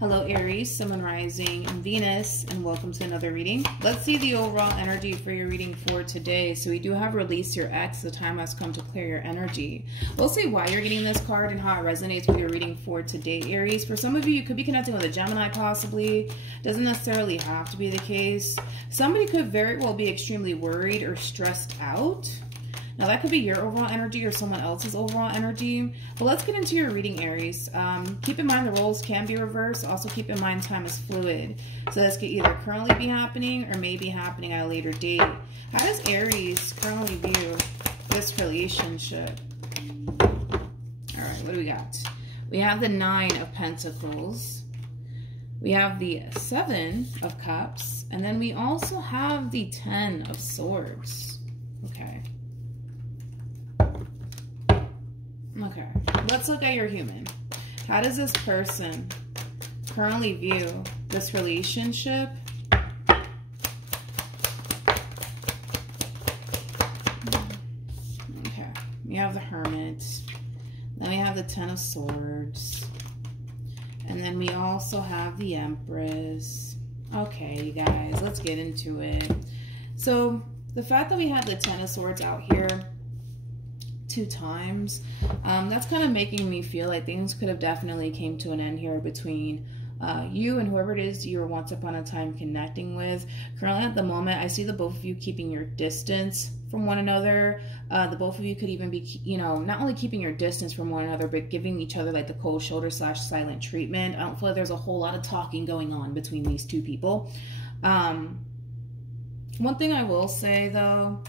Hello Aries, Sun, Rising, and Venus, and welcome to another reading. Let's see the overall energy for your reading for today. So we do have Release Your Ex. The time has come to clear your energy. We'll see why you're getting this card and how it resonates with your reading for today, Aries. For some of you, you could be connecting with a Gemini possibly. Doesn't necessarily have to be the case. Somebody could very well be extremely worried or stressed out. Now that could be your overall energy or someone else's overall energy. But let's get into your reading, Aries. Keep in mind the roles can be reversed. Also keep in mind time is fluid. So this could either currently be happening or may be happening at a later date. How does Aries currently view this relationship? All right, what do we got? We have the 9 of Pentacles. We have the 7 of Cups. And then we also have the 10 of Swords. Okay. Okay, let's look at your human. How does this person currently view this relationship? Okay, we have the Hermit. Then we have the 10 of Swords. And then we also have the Empress. Okay, you guys, let's get into it. So the fact that we have the 10 of Swords out here 2 times, that's kind of making me feel like things could have definitely came to an end here between you and whoever it is you were once upon a time connecting with. Currently at the moment, I see the both of you keeping your distance from one another. The both of you could even be, you know, not only keeping your distance from one another, but giving each other like the cold shoulder / silent treatment. I don't feel like there's a whole lot of talking going on between these 2 people. One thing I will say though,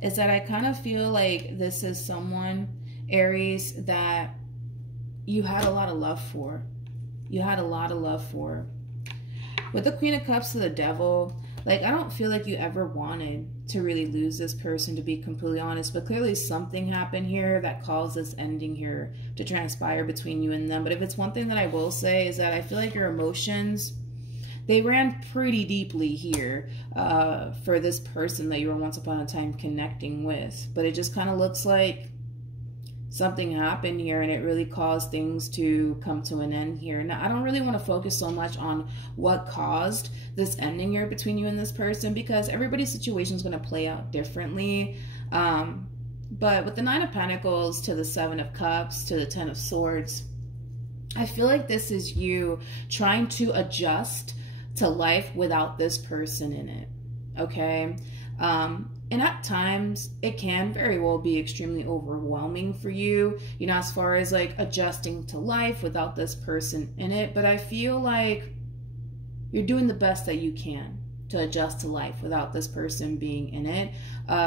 is that I kind of feel like this is someone, Aries, that you had a lot of love for. You had a lot of love for. With the Queen of Cups to the Devil, like, I don't feel like you ever wanted to really lose this person, to be completely honest, but clearly something happened here that caused this ending here to transpire between you and them. But if it's one thing that I will say is that I feel like your emotions, they ran pretty deeply here for this person that you were once upon a time connecting with. But it just kind of looks like something happened here and it really caused things to come to an end here. Now, I don't really want to focus so much on what caused this ending here between you and this person, because everybody's situation is going to play out differently. But with the 9 of Pentacles to the 7 of Cups to the 10 of Swords, I feel like this is you trying to adjust to life without this person in it, okay? And at times, it can very well be extremely overwhelming for you, you know, as far as like adjusting to life without this person in it. But I feel like you're doing the best that you can to adjust to life without this person being in it.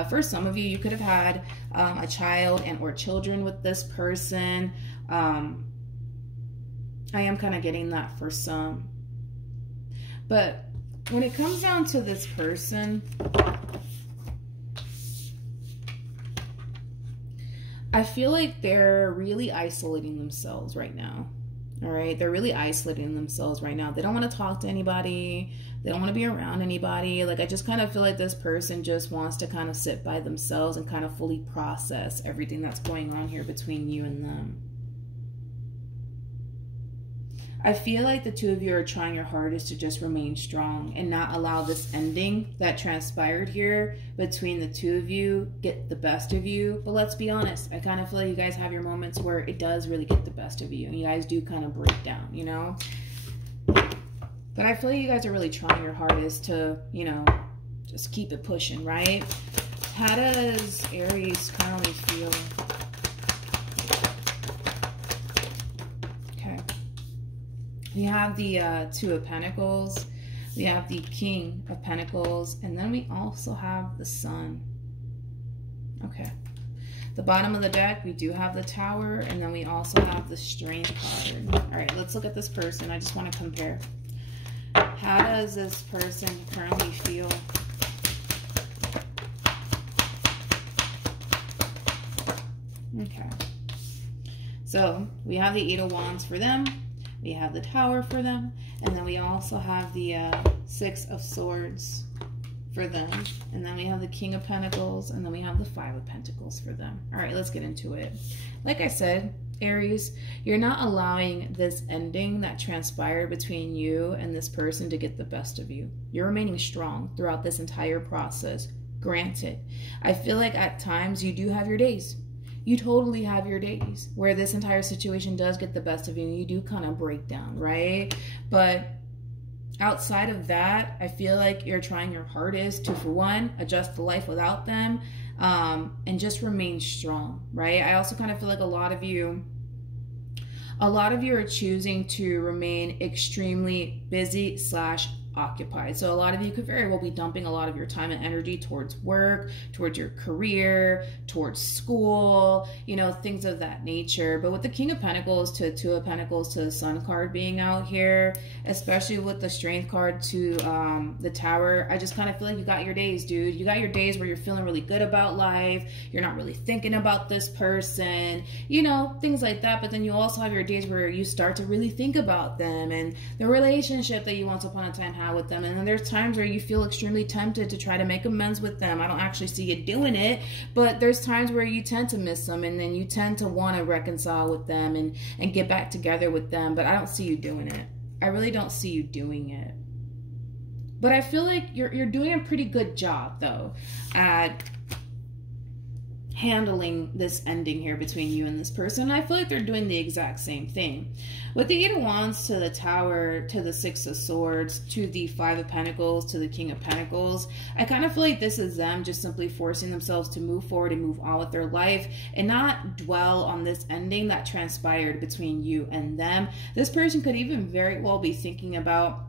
For some of you, you could have had a child and or children with this person. I am kind of getting that for some. But when it comes down to this person, I feel like they're really isolating themselves right now. All right? They're really isolating themselves right now. They don't want to talk to anybody. They don't want to be around anybody. Like, I just kind of feel like this person just wants to kind of sit by themselves and kind of fully process everything that's going on here between you and them. I feel like the 2 of you are trying your hardest to just remain strong and not allow this ending that transpired here between the 2 of you get the best of you. But let's be honest, I kind of feel like you guys have your moments where it does really get the best of you and you guys do kind of break down, you know? But I feel like you guys are really trying your hardest to, you know, just keep it pushing, right? How does Aries currently feel? We have the 2 of Pentacles, we have the King of Pentacles, and then we also have the Sun. Okay. The bottom of the deck, we do have the Tower, and then we also have the Strength card. All right, let's look at this person. I just want to compare. How does this person currently feel? Okay. So we have the 8 of Wands for them. We have the Tower for them, and then we also have the 6 of Swords for them, and then we have the King of Pentacles, and then we have the 5 of Pentacles for them. All right, let's get into it. Like I said, Aries, you're not allowing this ending that transpired between you and this person to get the best of you. You're remaining strong throughout this entire process. Granted, I feel like at times you do have your days. You totally have your days where this entire situation does get the best of you and you do kind of break down, right? But outside of that, I feel like you're trying your hardest to, for one, adjust to life without them, and just remain strong, right? I also kind of feel like a lot of you are choosing to remain extremely busy slash occupied. So a lot of you could very well be dumping a lot of your time and energy towards work, towards your career, towards school, you know, things of that nature. But with the King of Pentacles to Two of Pentacles to the Sun card being out here, especially with the Strength card to the Tower, I just kind of feel like you got your days, dude. You got your days where you're feeling really good about life. You're not really thinking about this person, you know, things like that. But then you also have your days where you start to really think about them and the relationship that you once upon a time had with them. And then there's times where you feel extremely tempted to try to make amends with them. I don't actually see you doing it, but there's times where you tend to miss them and then you tend to want to reconcile with them and get back together with them. But I don't see you doing it. I really don't see you doing it. But I feel like you're doing a pretty good job though at handling this ending here between you and this person. I feel like they're doing the exact same thing. With the 8 of Wands to the Tower, to the 6 of Swords, to the 5 of Pentacles, to the King of Pentacles, I kind of feel like this is them just simply forcing themselves to move forward and move on with their life and not dwell on this ending that transpired between you and them. This person could even very well be thinking about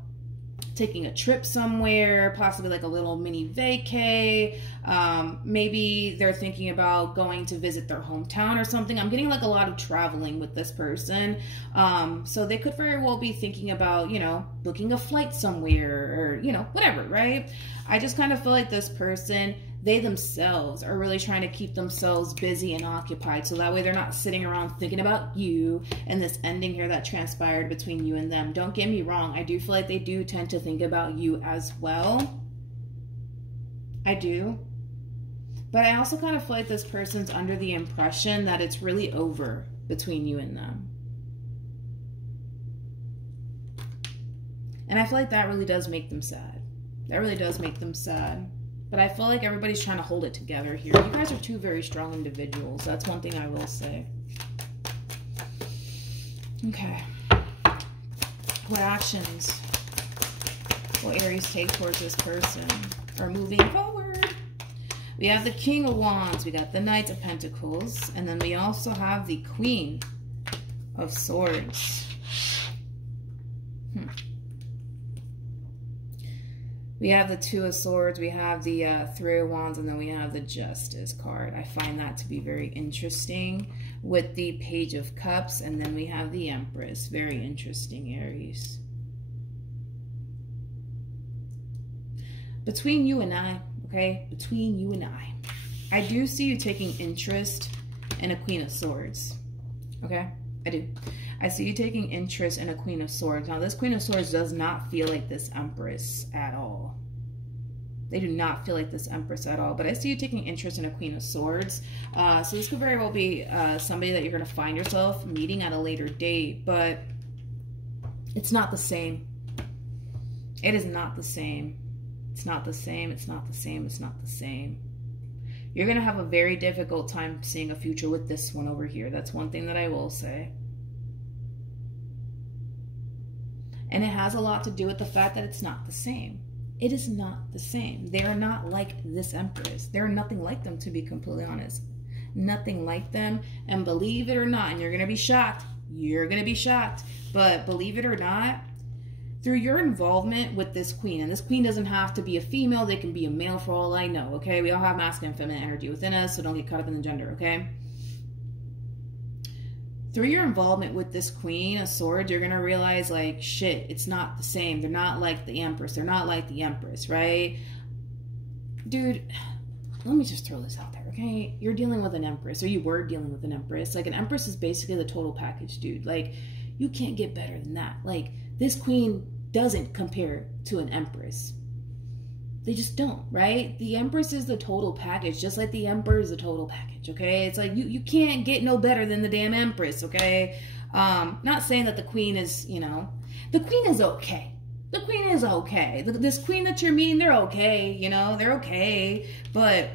taking a trip somewhere, possibly like a little mini vacay. Maybe they're thinking about going to visit their hometown or something. I'm getting like a lot of traveling with this person. So they could very well be thinking about, you know, booking a flight somewhere or, you know, whatever, right? I just kind of feel like this person, they themselves are really trying to keep themselves busy and occupied. So that way they're not sitting around thinking about you and this ending here that transpired between you and them. Don't get me wrong. I do feel like they do tend to think about you as well. I do. But I also kind of feel like this person's under the impression that it's really over between you and them. And I feel like that really does make them sad. That really does make them sad. But I feel like everybody's trying to hold it together here. You guys are two very strong individuals. That's one thing I will say. Okay. What actions will Aries take towards this person or moving forward? We have the King of Wands. We got the Knight of Pentacles. And then we also have the Queen of Swords. We have the Two of Swords, we have the Three of Wands, and then we have the Justice card. I find that to be very interesting with the Page of Cups, and then we have the Empress. Very interesting, Aries. Between you and I, okay? Between you and I do see you taking interest in a Queen of Swords, okay? I do. I see you taking interest in a Queen of Swords. Now, this Queen of Swords does not feel like this Empress at all. They do not feel like this Empress at all. But I see you taking interest in a Queen of Swords. So this could very well be somebody that you're going to find yourself meeting at a later date. But it's not the same. It is not the same. It's not the same. It's not the same. It's not the same. You're going to have a very difficult time seeing a future with this one over here. That's one thing that I will say. And it has a lot to do with the fact that it's not the same. It is not the same. They are not like this Empress. They're nothing like them, to be completely honest. Nothing like them. And believe it or not, and you're going to be shocked. You're going to be shocked. But believe it or not, through your involvement with this Queen, and this Queen doesn't have to be a female. They can be a male for all I know, okay? We all have masculine and feminine energy within us, so don't get caught up in the gender, okay? Through your involvement with this Queen of Swords, you're going to realize, like, shit, it's not the same. They're not like the Empress. They're not like the Empress, right? Dude, let me just throw this out there, okay? You're dealing with an Empress, or you were dealing with an Empress. Like, an Empress is basically the total package, dude. Like, you can't get better than that. Like, this Queen doesn't compare to an Empress. They just don't, right? The Empress is the total package, just like the Emperor is the total package, okay? It's like you can't get no better than the damn Empress, okay? Not saying that the Queen is, you know, the Queen is okay. The Queen is okay. This Queen that you're meeting, they're okay, you know, they're okay. But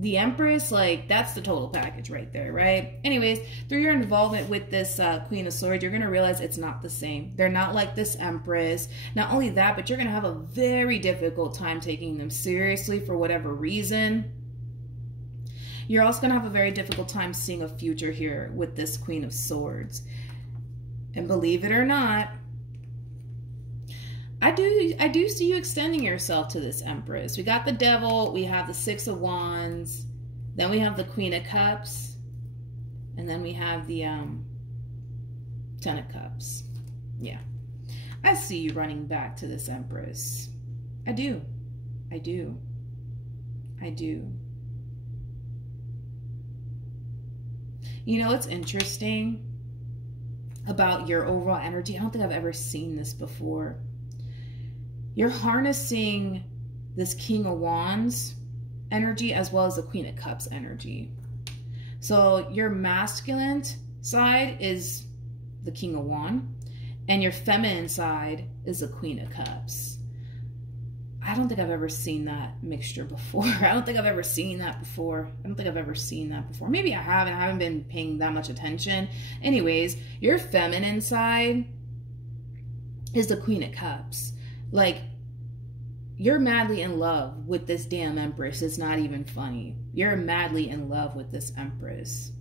the Empress, like, that's the total package right there, right? Anyways, through your involvement with this Queen of Swords, you're going to realize it's not the same. They're not like this Empress. Not only that, but you're going to have a very difficult time taking them seriously for whatever reason. You're also going to have a very difficult time seeing a future here with this Queen of Swords. And believe it or not, I do see you extending yourself to this Empress. We got the Devil, we have the Six of Wands, then we have the Queen of Cups, and then we have the Ten of Cups. Yeah. I see you running back to this Empress. I do. I do. I do. You know what's interesting about your overall energy? I don't think I've ever seen this before. You're harnessing this King of Wands energy as well as the Queen of Cups energy. So your masculine side is the King of Wands and your feminine side is the Queen of Cups. I don't think I've ever seen that mixture before. I don't think I've ever seen that before. I don't think I've ever seen that before. Maybe I haven't. I haven't been paying that much attention. Anyways, your feminine side is the Queen of Cups. Like, you're madly in love with this damn Empress. It's not even funny. You're madly in love with this Empress.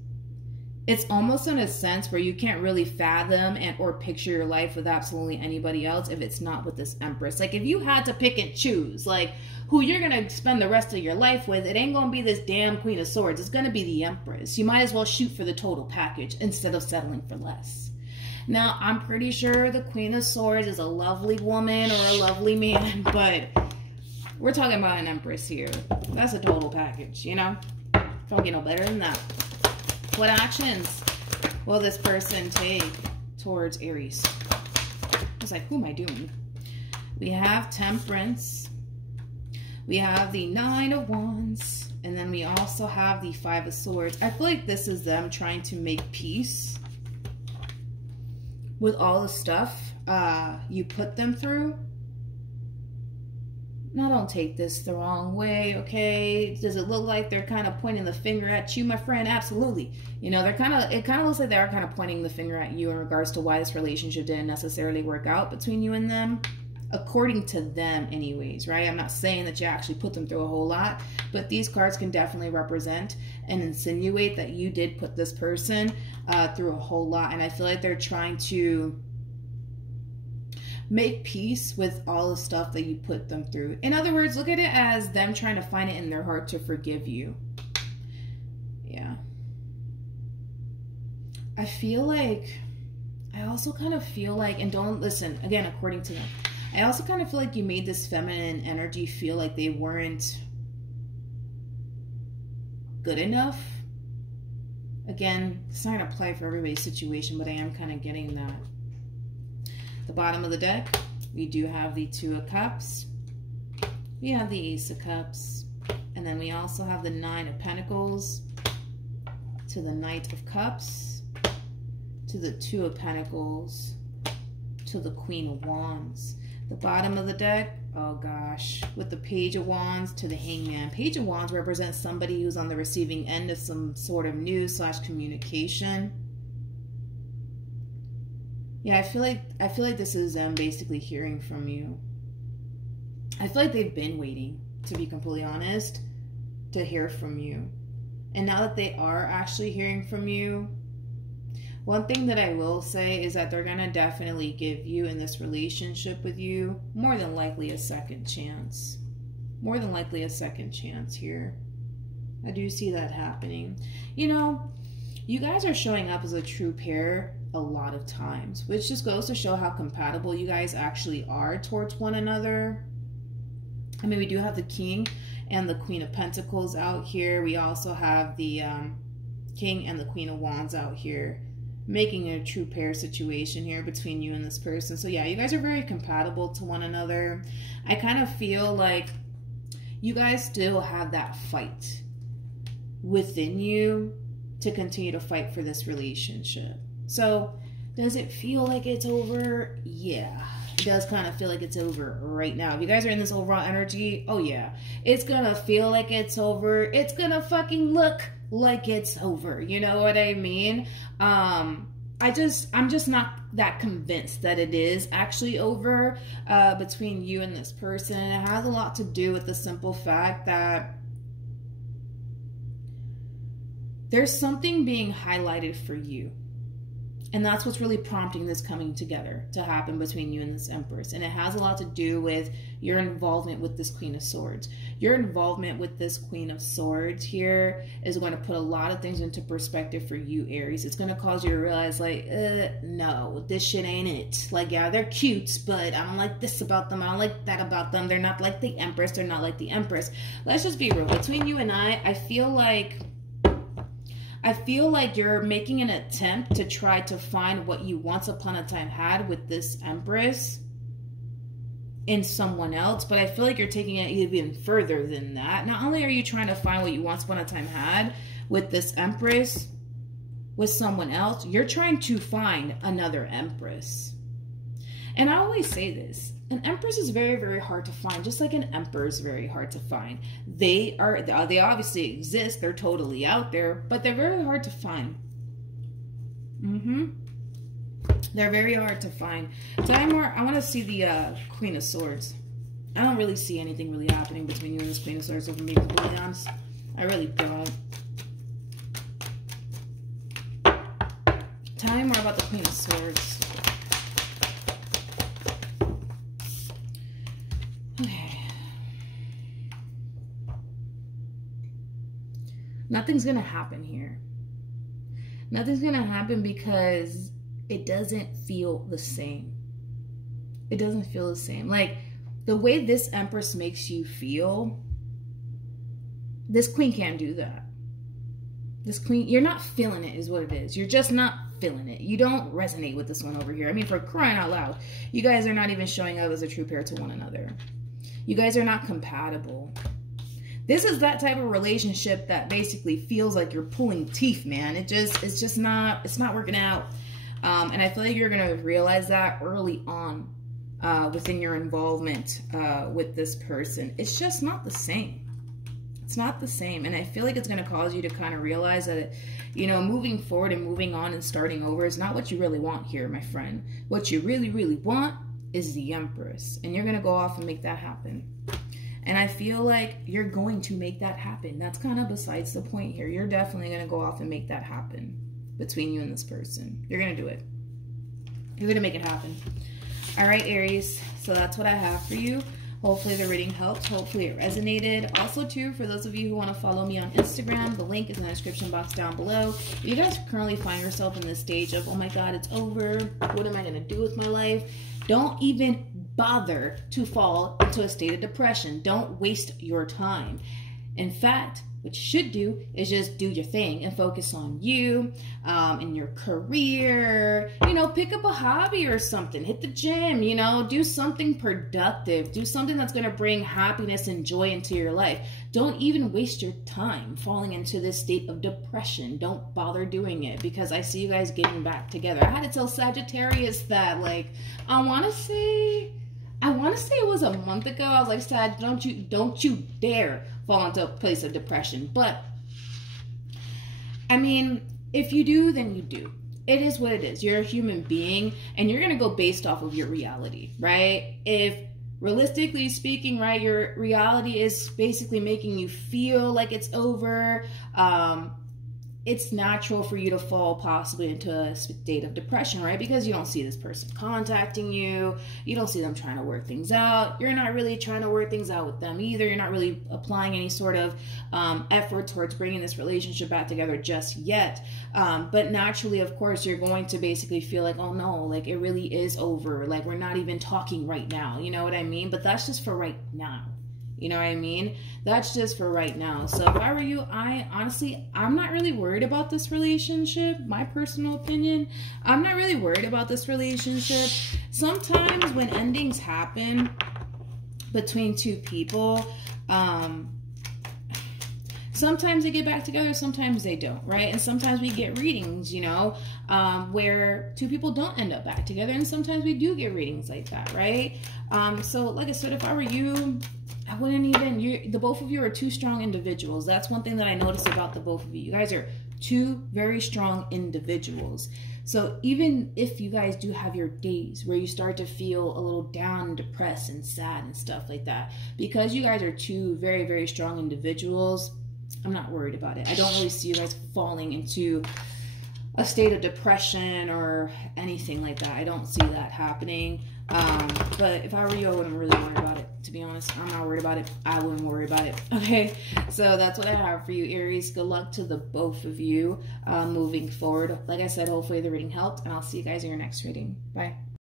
It's almost in a sense where you can't really fathom and or picture your life with absolutely anybody else if it's not with this Empress. Like, if you had to pick and choose, like, who you're going to spend the rest of your life with, it ain't going to be this damn Queen of Swords. It's going to be the Empress. You might as well shoot for the total package instead of settling for less. Now, I'm pretty sure the Queen of Swords is a lovely woman or a lovely man, but we're talking about an Empress here. That's a total package, you know? Don't get no better than that. What actions will this person take towards Aries? I was like, who am I doing? We have Temperance. We have the Nine of Wands. And then we also have the Five of Swords. I feel like this is them trying to make peace with all the stuff you put them through. Now, don't take this the wrong way, okay? Does it look like they're kind of pointing the finger at you, my friend? Absolutely. You know, it kind of looks like they are kind of pointing the finger at you in regards to why this relationship didn't necessarily work out between you and them. According to them anyways, right? I'm not saying that you actually put them through a whole lot, but these cards can definitely represent and insinuate that you did put this person through a whole lot. And I feel like they're trying to make peace with all the stuff that you put them through. In other words, look at it as them trying to find it in their heart to forgive you. Yeah. I also kind of feel like, and don't listen, again, according to them, I also kind of feel like you made this feminine energy feel like they weren't good enough. Again, it's not going to apply for everybody's situation, but I am kind of getting that. The bottom of the deck, we do have the Two of Cups. We have the Ace of Cups. And then we also have the Nine of Pentacles to the Knight of Cups to the Two of Pentacles to the Queen of Wands. The bottom of the deck, oh gosh, with the Page of Wands to the Hangman. Page of Wands represents somebody who's on the receiving end of some sort of news / communication. Yeah, I feel like this is them basically hearing from you. I feel like they've been waiting, to be completely honest, to hear from you. And now that they are actually hearing from you, one thing that I will say is that they're going to definitely give you in this relationship with you more than likely a second chance. More than likely a second chance here. I do see that happening. You know, you guys are showing up as a true pair a lot of times, which just goes to show how compatible you guys actually are towards one another. I mean, we do have the King and the Queen of Pentacles out here. We also have the King and the Queen of Wands out here, making it a true pair situation here between you and this person. So yeah, you guys are very compatible to one another. I kind of feel like you guys still have that fight within you to continue to fight for this relationship. So does it feel like it's over? Yeah, it does kind of feel like it's over right now. If you guys are in this overall energy, oh yeah, it's gonna feel like it's over. It's gonna fucking look like it's over. You know what I mean? I'm just not that convinced that it is actually over between you and this person. It has a lot to do with the simple fact that there's something being highlighted for you. And that's what's really prompting this coming together to happen between you and this Empress. And it has a lot to do with your involvement with this Queen of Swords. Your involvement with this Queen of Swords here is going to put a lot of things into perspective for you, Aries. It's going to cause you to realize, like, no, this shit ain't it. Like, yeah, they're cute, but I don't like this about them. I don't like that about them. They're not like the Empress. They're not like the Empress. Let's just be real. Between you and I feel like you're making an attempt to try to find what you once upon a time had with this Empress in someone else, but I feel like you're taking it even further than that. Not only are you trying to find what you once upon a time had with this Empress with someone else, you're trying to find another Empress. And I always say this, an Empress is very, very hard to find, just like an Emperor is very hard to find. They obviously exist, they're totally out there, but they're very hard to find. They're very hard to find. Tell me more. I want to see the Queen of Swords. I don't really see anything really happening between you and this Queen of Swords, if I'm being completely honest. I really don't. Tell me more about the Queen of Swords. Okay. Nothing's going to happen here. Nothing's going to happen because it doesn't feel the same. It doesn't feel the same. Like, the way this Empress makes you feel, this Queen can't do that. This Queen, you're not feeling it is what it is. You're just not feeling it. You don't resonate with this one over here. I mean, for crying out loud, you guys are not even showing up as a true pair to one another. You guys are not compatible. This is that type of relationship that basically feels like you're pulling teeth, man. It's just not working out. And I feel like you're going to realize that early on within your involvement with this person. It's just not the same. It's not the same. And I feel like it's going to cause you to kind of realize that, you know, moving forward and moving on and starting over is not what you really want here, my friend. What you really, really want is the Empress. And you're going to go off and make that happen. And I feel like you're going to make that happen. That's kind of besides the point here. You're definitely going to go off and make that happen between you and this person. You're going to do it. You're going to make it happen. All right, Aries. So that's what I have for you. Hopefully the reading helped. Hopefully it resonated. Also, too, for those of you who want to follow me on Instagram, the link is in the description box down below. If you guys currently find yourself in this stage of, oh my God, it's over. What am I going to do with my life? Don't even bother to fall into a state of depression. Don't waste your time. In fact, what you should do is just do your thing and focus on you and your career. You know, pick up a hobby or something. Hit the gym, you know, do something productive. Do something that's going to bring happiness and joy into your life. Don't even waste your time falling into this state of depression. Don't bother doing it, because I see you guys getting back together. I had to tell Sagittarius that, like, I want to say it was a month ago. I was like, Sag, don't you dare fall into a place of depression. But I mean, if you do, then you do. It is what it is. You're a human being, and you're going to go based off of your reality, right? If realistically speaking, right, your reality is basically making you feel like it's over, it's natural for you to fall possibly into a state of depression, right? Because you don't see this person contacting you. You don't see them trying to work things out. You're not really trying to work things out with them either. You're not really applying any sort of effort towards bringing this relationship back together just yet. But naturally, of course, you're going to basically feel like, oh no, like it really is over. Like we're not even talking right now. You know what I mean? But that's just for right now. You know what I mean? That's just for right now. So if I were you, I'm not really worried about this relationship. My personal opinion, I'm not really worried about this relationship. Sometimes when endings happen between two people, Sometimes they get back together, sometimes they don't, right? And sometimes we get readings, you know, where two people don't end up back together, and sometimes we do get readings like that, right? So like I said, if I were you, I wouldn't even, the both of you are two strong individuals. That's one thing that I noticed about the both of you. You guys are two very strong individuals. So even if you guys do have your days where you start to feel a little down and depressed and sad and stuff like that, because you guys are two very, very strong individuals, I'm not worried about it. I don't really see you guys falling into a state of depression or anything like that. I don't see that happening. But if I were you, I wouldn't really worry about it. To be honest, I'm not worried about it. I wouldn't worry about it. Okay, so that's what I have for you, Aries. Good luck to the both of you moving forward. Like I said, hopefully the reading helped, and I'll see you guys in your next reading. Bye.